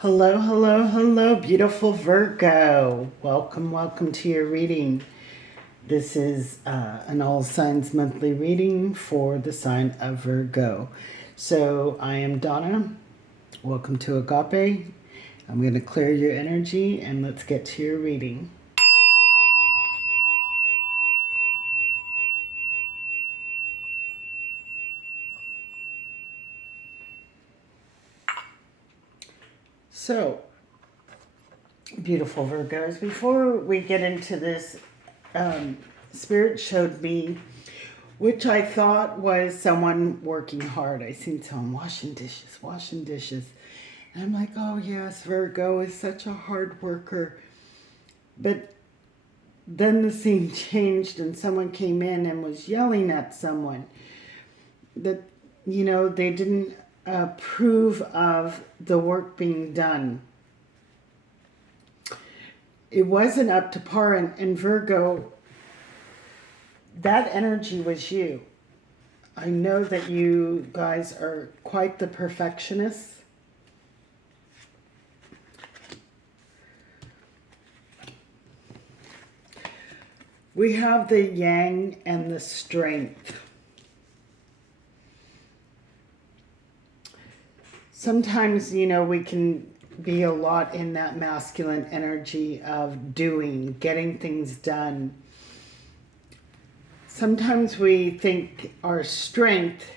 Hello, hello, hello, beautiful Virgo. Welcome, welcome to your reading. This is an all signs monthly reading for the sign of Virgo. So I am Donna. Welcome to Agape. I'm going to clear your energy and let's get to your reading. So, beautiful Virgos, before we get into this, Spirit showed me, which I thought was someone working hard. I seen someone washing dishes, washing dishes. And I'm like, oh yes, Virgo is such a hard worker. But then the scene changed and someone came in and was yelling at someone that, they didn't approve of the work being done. It wasn't up to par, and Virgo, that energy was you. I know that you guys are quite the perfectionists. We have the yang and the strength. Sometimes, we can be a lot in that masculine energy of doing, getting things done. Sometimes we think our strength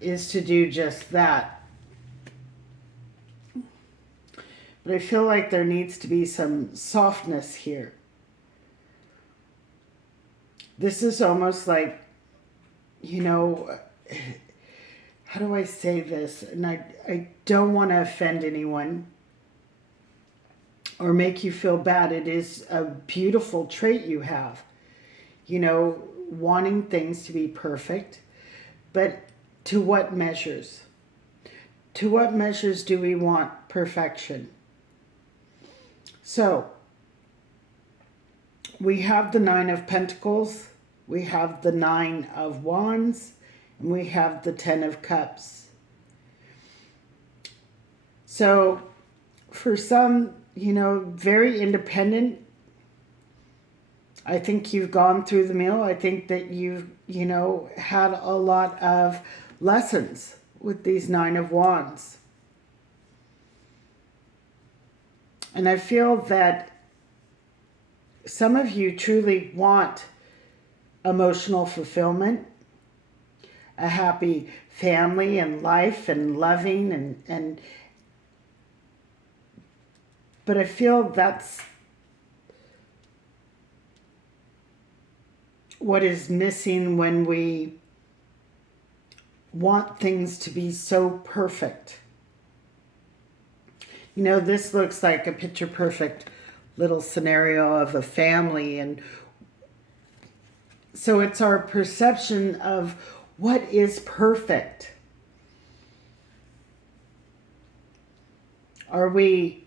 is to do just that. But I feel like there needs to be some softness here. This is almost like, how do I say this? And I don't want to offend anyone or make you feel bad. It is a beautiful trait you have, wanting things to be perfect. But to what measures? To what measures do we want perfection? So, we have the Nine of Pentacles, we have the Nine of Wands, and we have the Ten of Cups. So, for some, very independent. I think you've gone through the mill. I think that you've, had a lot of lessons with these Nine of Wands. And I feel that some of you truly want emotional fulfillment, a happy family and life and loving and but I feel that's what is missing when we want things to be so perfect. This looks like a picture perfect little scenario of a family, and so it's our perception of what is perfect. Are we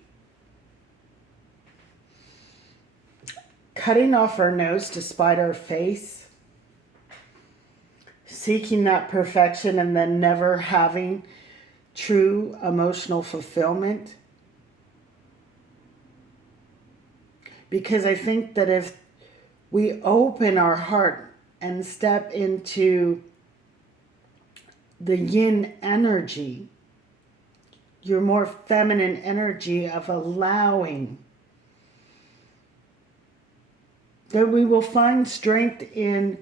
cutting off our nose to spite our face, seeking that perfection and then never having true emotional fulfillment? Because I think that if we open our heart and step into the yin energy, your more feminine energy of allowing, that we will find strength in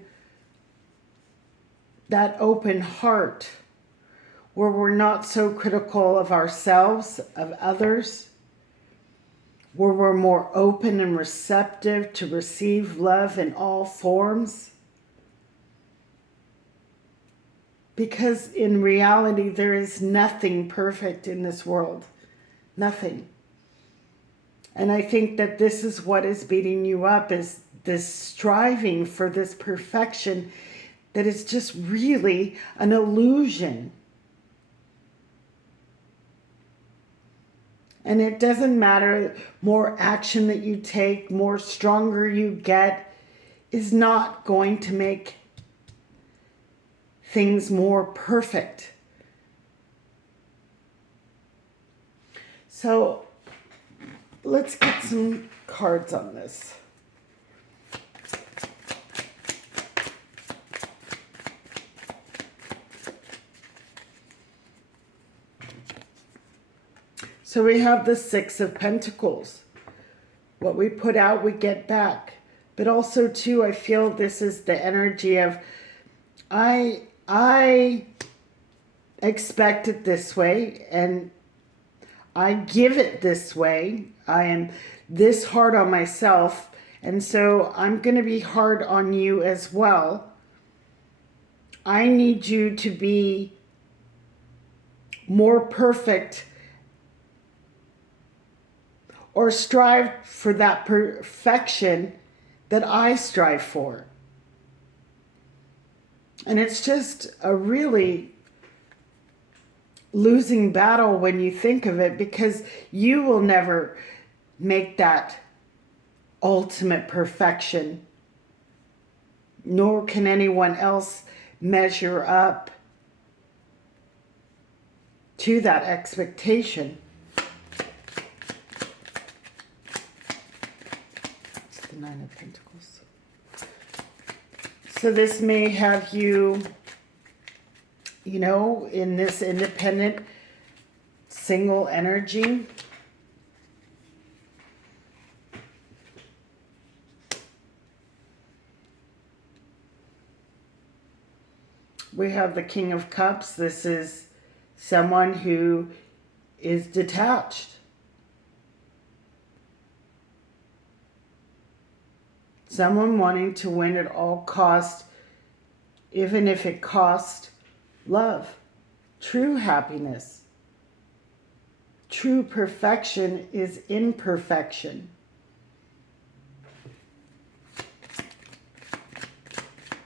that open heart where we're not so critical of ourselves, of others, where we're more open and receptive to receive love in all forms. Because in reality, there is nothing perfect in this world. Nothing. And I think that this is what is beating you up, is this striving for this perfection that is just really an illusion. And it doesn't matter, more action that you take, more stronger you get, is not going to make things more perfect. So let's get some cards on this. So we have the Six of Pentacles. What we put out, we get back. But also, too, I feel this is the energy of, I expect it this way, and I give it this way. I am this hard on myself, and so I'm going to be hard on you as well. I need you to be more perfect, or strive for that perfection that I strive for. And it's just a really losing battle when you think of it, because you will never make that ultimate perfection, nor can anyone else measure up to that expectation. It's the Nine of Pentacles. So this may have you, you know, in this independent single energy. We have the King of Cups. This is someone who is detached. Someone wanting to win at all cost, even if it cost love, true happiness. True perfection is imperfection.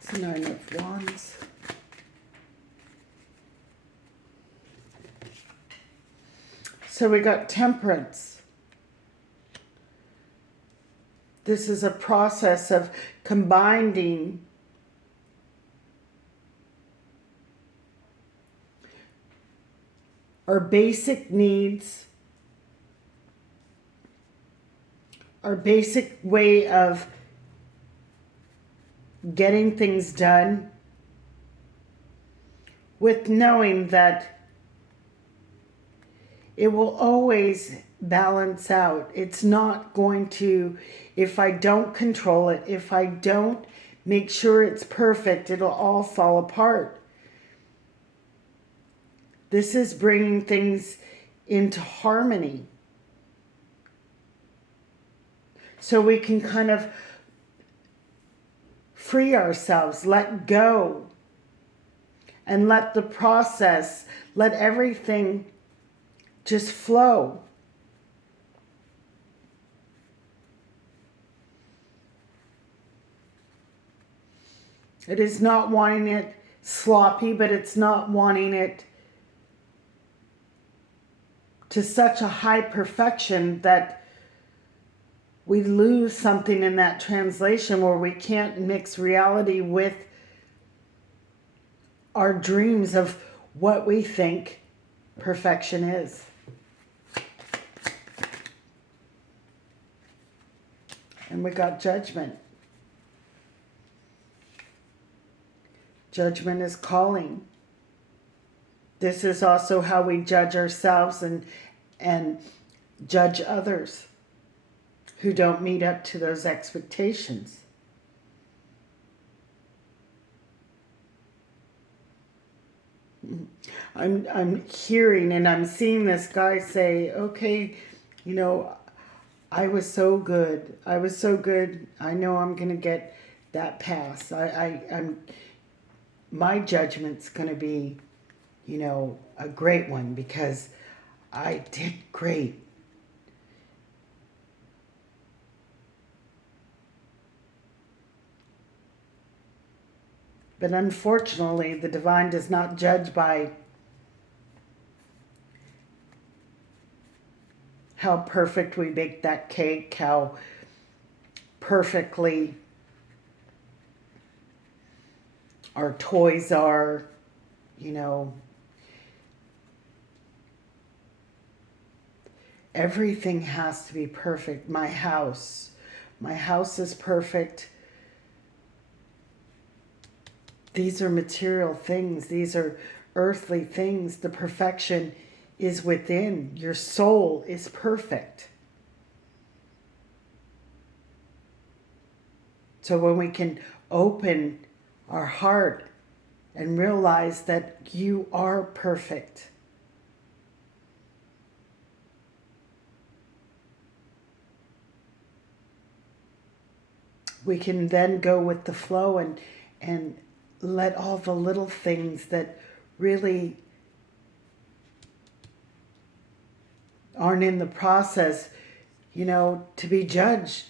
It's Nine of Wands. So we got Temperance. This is a process of combining our basic needs, our basic way of getting things done, with knowing that it will always balance out. It's not going to, if I don't control it, if I don't make sure it's perfect, it'll all fall apart. This is bringing things into harmony, so we can kind of free ourselves, let go, and let the process, let everything just flow. It is not wanting it sloppy, but it's not wanting it to such a high perfection that we lose something in that translation, where we can't mix reality with our dreams of what we think perfection is. And we got Judgment. Judgment is calling. This is also how we judge ourselves and judge others who don't meet up to those expectations. I'm hearing and I'm seeing this guy say, okay, you know, I was so good. I was so good. I know I'm going to get that pass. I'm my judgment's going to be, you know, a great one because I did great. But unfortunately, the divine does not judge by how perfect we bake that cake, how perfectly our toys are, you know. Everything has to be perfect. My house is perfect. These are material things. These are earthly things. The perfection is within. Your soul is perfect. So when we can open our heart and realize that you are perfect, we can then go with the flow and let all the little things that really aren't in the process, to be judged.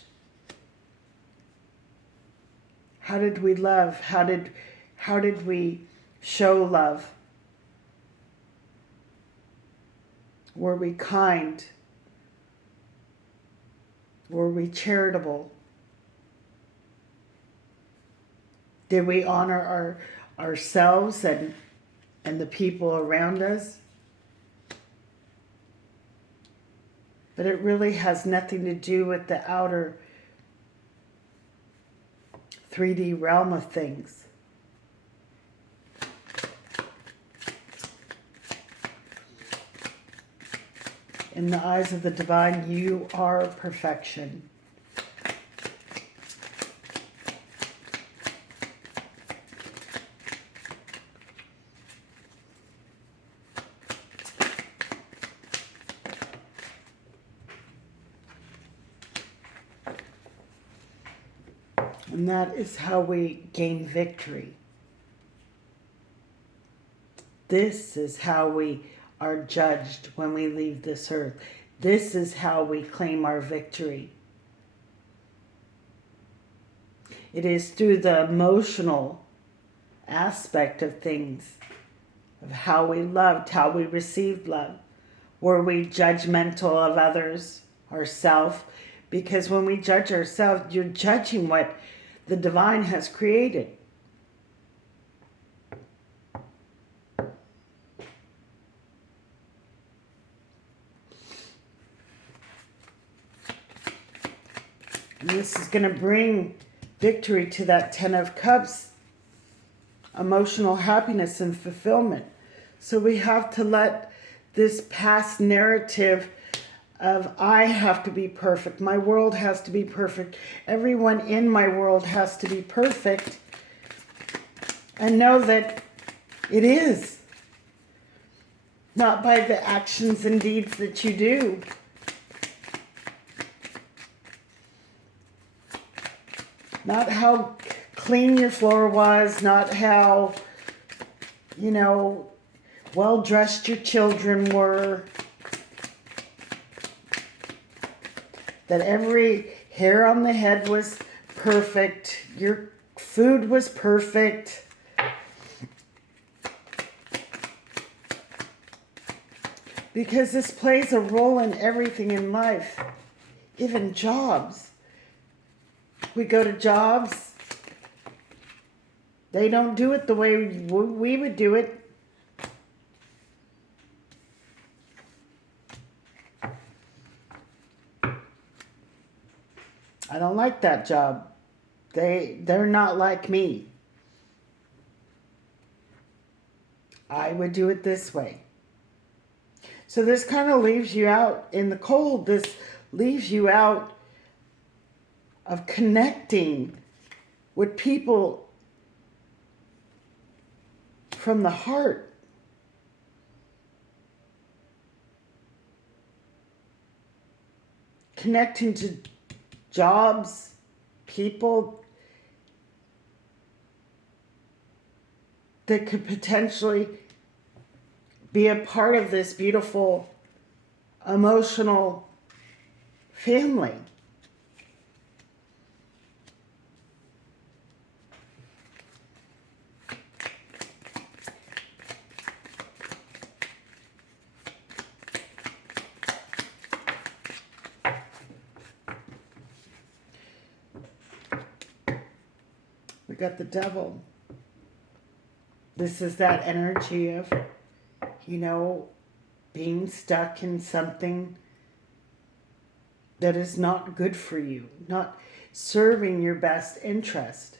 How did we love? How did we show love? Were we kind? Were we charitable? Did we honor ourselves and the people around us? But it really has nothing to do with the outer 3D realm of things. In the eyes of the divine, you are perfection. And that is how we gain victory. This is how we are judged when we leave this earth. This is how we claim our victory. It is through the emotional aspect of things, of how we loved, how we received love. Were we judgmental of others, ourselves? Because when we judge ourselves, you're judging what the divine has created. And this is going to bring victory to that 10 of Cups, emotional happiness and fulfillment. So we have to let this past narrative of I have to be perfect, my world has to be perfect, everyone in my world has to be perfect, and know that it is. Not by the actions and deeds that you do. Not how clean your floor was, not how, well-dressed your children were. That every hair on the head was perfect. Your food was perfect. Because this plays a role in everything in life. Even jobs. We go to jobs. They don't do it the way we would do it. I don't like that job. They're not like me. I would do it this way. So this kind of leaves you out in the cold. This leaves you out of connecting with people from the heart. Connecting to jobs, people that could potentially be a part of this beautiful, emotional family. We got the devil. This is that energy of, being stuck in something that is not good for you, not serving your best interest.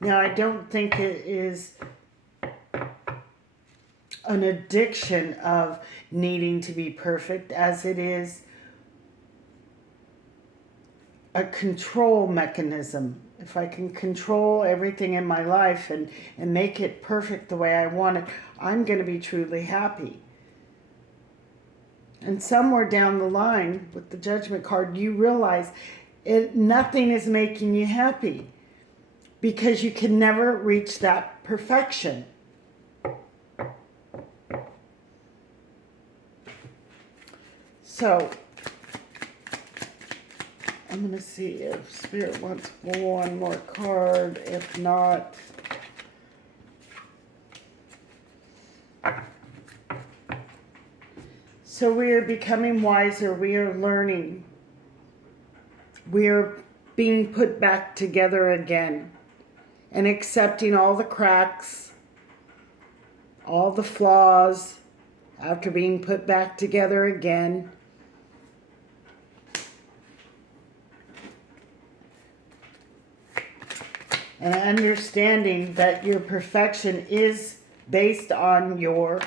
Now, I don't think it is an addiction of needing to be perfect, as it is a control mechanism. If I can control everything in my life and make it perfect the way I want it, I'm going to be truly happy. And somewhere down the line with the Judgment card, you realize nothing is making you happy, because you can never reach that perfection. So, I'm going to see if Spirit wants one more card. If not, so we are becoming wiser. We are learning. We are being put back together again and accepting all the cracks, all the flaws after being put back together again. And understanding that your perfection is based on your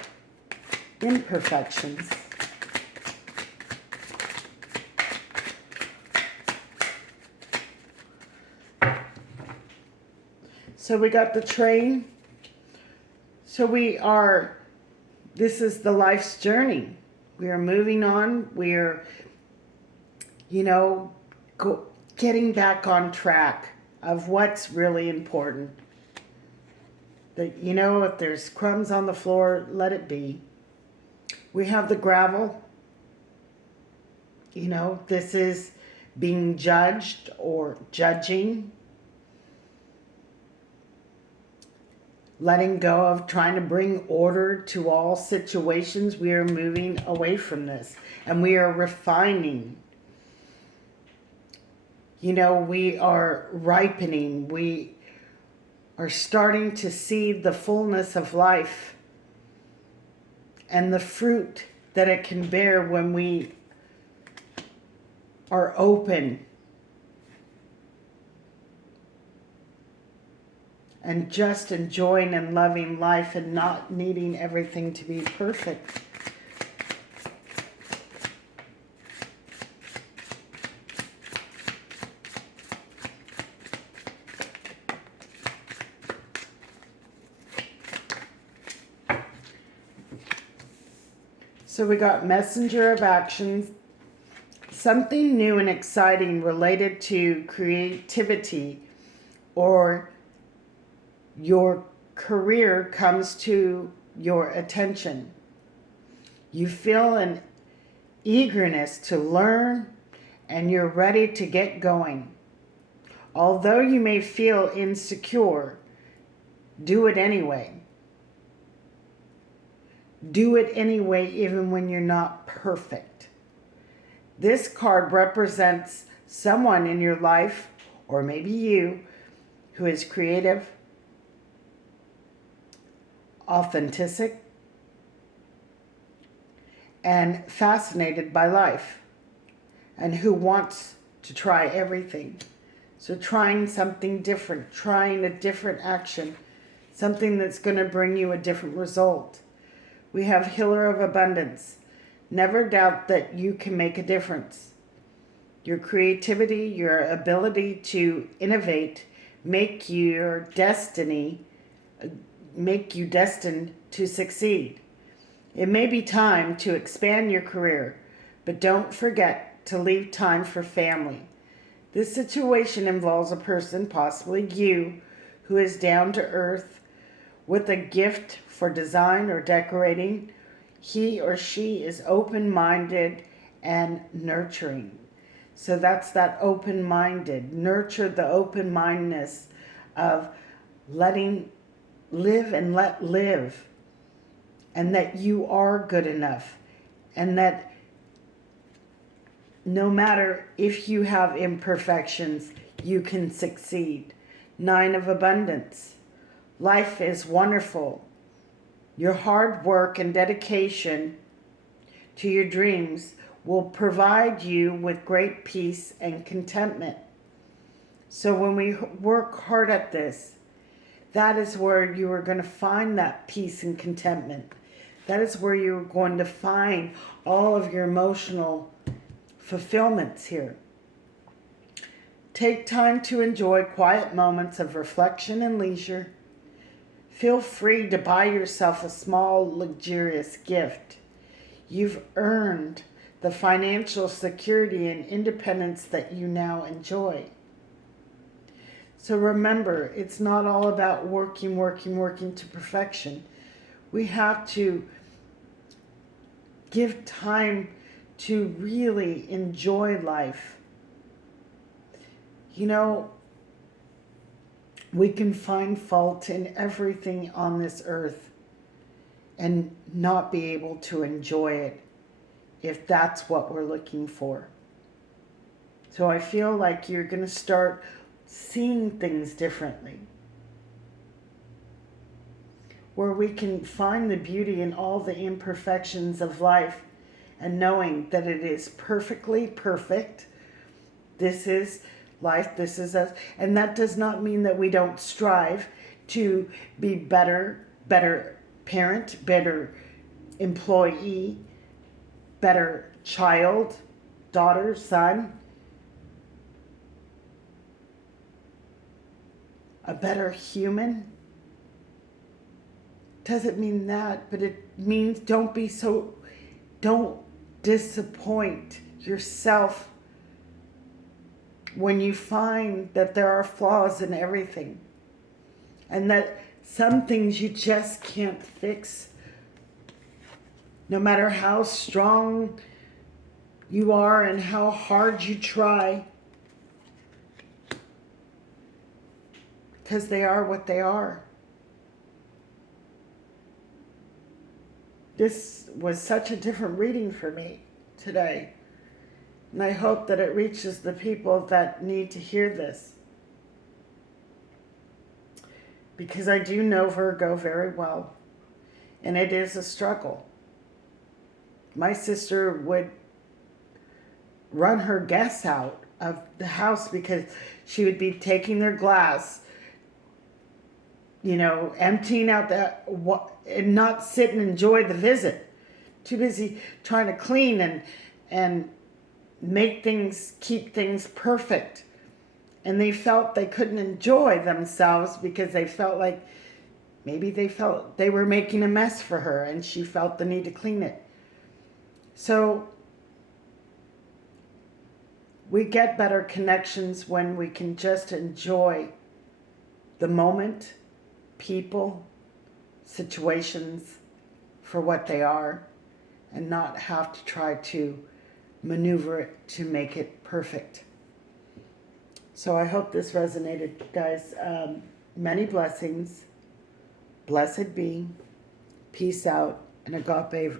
imperfections. So we got the train. So this is the life's journey. We are moving on. We are, getting back on track of what's really important. That, if there's crumbs on the floor, let it be. We have the gravel. This is being judged or judging. Letting go of trying to bring order to all situations. We are moving away from this. And we are refining. We are ripening. We are starting to see the fullness of life and the fruit that it can bear when we are open and just enjoying and loving life and not needing everything to be perfect. So we got messenger of actions, something new and exciting related to creativity or your career comes to your attention. You feel an eagerness to learn and you're ready to get going. Although you may feel insecure, do it anyway. Do it anyway, even when you're not perfect. This card represents someone in your life, or maybe you, who is creative, authentic, and fascinated by life, and who wants to try everything. So trying something different, trying a different action, something that's going to bring you a different result. We have Healer of Abundance. Never doubt that you can make a difference. Your creativity, your ability to innovate, make you destined to succeed. It may be time to expand your career, but don't forget to leave time for family. This situation involves a person, possibly you, who is down to earth with a gift for design or decorating. He or she is open-minded and nurturing. So that's that open-minded. Nurture the open-mindedness of letting live and let live. And that you are good enough. And that no matter if you have imperfections, you can succeed. 9 of Abundance. Life is wonderful. Your hard work and dedication to your dreams will provide you with great peace and contentment. So when we work hard at this, that is where you are going to find that peace and contentment. That is where you're going to find all of your emotional fulfillments here. Take time to enjoy quiet moments of reflection and leisure. Feel free to buy yourself a small, luxurious gift. You've earned the financial security and independence that you now enjoy. So remember, it's not all about working to perfection. We have to give time to really enjoy life. You know, we can find fault in everything on this earth and not be able to enjoy it if that's what we're looking for. So I feel like you're going to start seeing things differently, where we can find the beauty in all the imperfections of life and knowing that it is perfectly perfect. This is life, this is us. And that does not mean that we don't strive to be better parent, better employee, better child, daughter, son, a better human. Doesn't mean that, but it means don't disappoint yourself when you find that there are flaws in everything and that some things you just can't fix. No matter how strong you are and how hard you try, because they are what they are. This was such a different reading for me today. And I hope that it reaches the people that need to hear this. Because I do know Virgo very well. And it is a struggle. My sister would run her guests out of the house because she would be taking their glass, emptying out and not sit and enjoy the visit. Too busy trying to clean and keep things perfect. And they felt they couldn't enjoy themselves because they felt like maybe they were making a mess for her and she felt the need to clean it. So we get better connections when we can just enjoy the moment, people, situations for what they are and not have to try to maneuver it to make it perfect. So I hope this resonated, guys. Many blessings. Blessed be. Peace out and agape